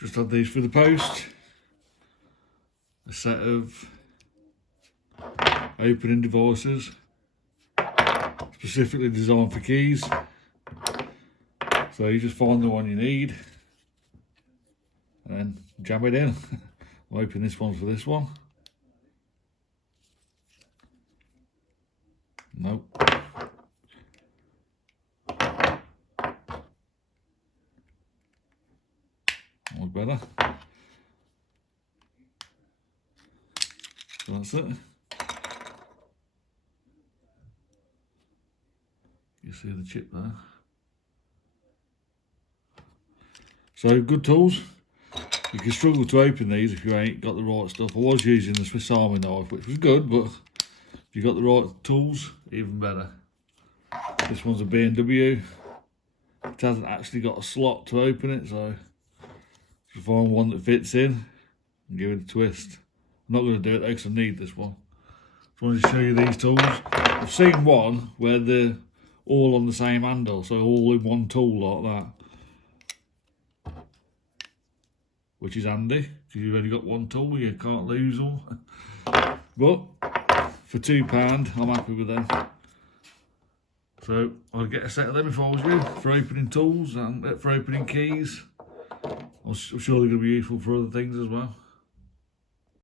Just had these for the post. A set of opening devices, specifically designed for keys. So you just find the one you need and then jam it in. I'm hoping this one's for this one. Nope. That better. So that's it. You see the chip there. So good tools. You can struggle to open these if you ain't got the right stuff. I was using the Swiss Army knife, which was good, but if you got the right tools, even better. This one's a B&W. It hasn't actually got a slot to open it, so just find one that fits in and give it a twist. I'm not going to do it though because I need this one. Just wanted to show you these tools. I've seen one where they're all on the same handle, so all in one tool like that. Which is handy, because you've only got one tool, you can't lose them. But for £2, I'm happy with them. So I'd get a set of them if I was you, for opening tools and for opening keys. I'm sure they're going to be useful for other things as well.